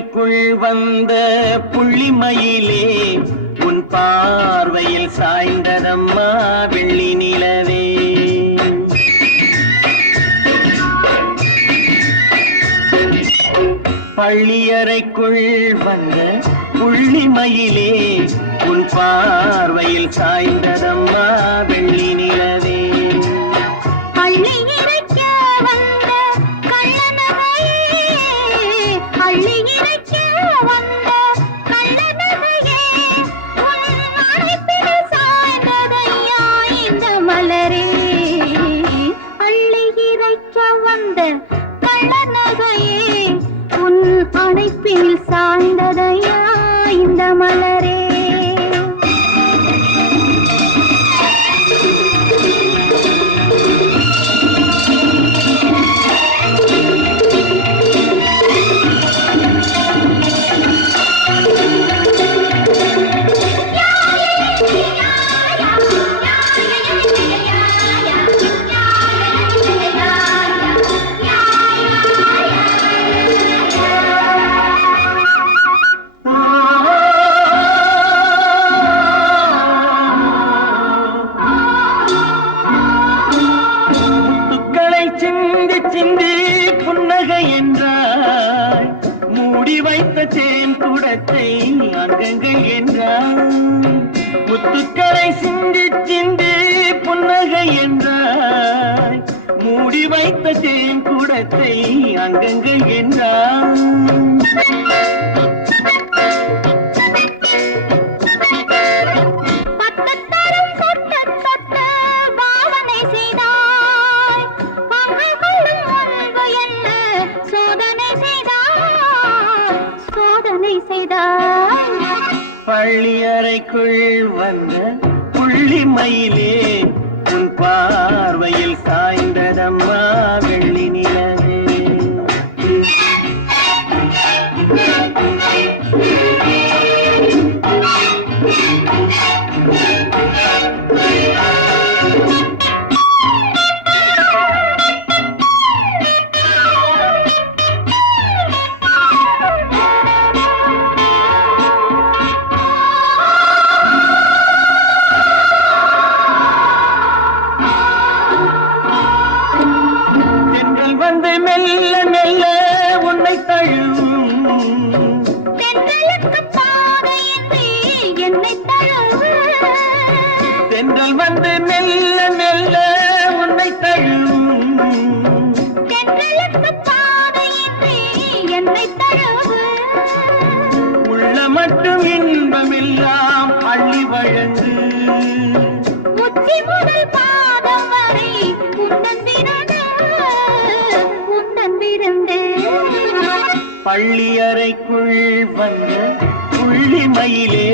பள்ளியறைக்குள் வந்த புள்ளிமயிலே உன் பார்வையில் சாய்ந்ததம்மா வெள்ளி நிலவே. பள்ளியறைக்குள் வந்த புள்ளிமயிலே உன் பார்வையில் சாய்ந்ததம்மா வெள்ளி நிலவே. அணைப்பில் சாய்ந்ததையா இந்த மலரே. சிந்தி புன்னகை என்றாய், மூடி வைத்த தேன் குடத்தை அங்கங்கள் என்றாய். முத்துக்களை சிந்தி சிந்தி புன்னகை என்றாய், மூடி வைத்த தேன் குடத்தை அங்கங்கள் என்றாய். பள்ளியறைக்குள் வந்த புள்ளிமயிலே உன் பார்வையில் சாய்ந்ததம்மா வெள்ளி நிலவே. வந்து மெல்ல மெல்ல உன்னை தழுவும், தென்றல் வந்து மெல்ல மெல்ல உன்னை தழுவும், உள்ள மட்டும் இன்பமெல்லாம் அள்ளி வழங்கு. உச்சி முதல் பாதம் வரை பள்ளியறைக்குள் வந்த புள்ளிமயிலே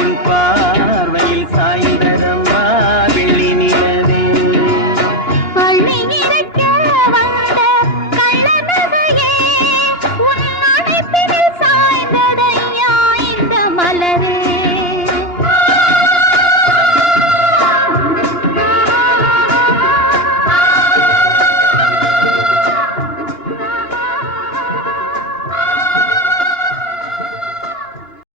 உன்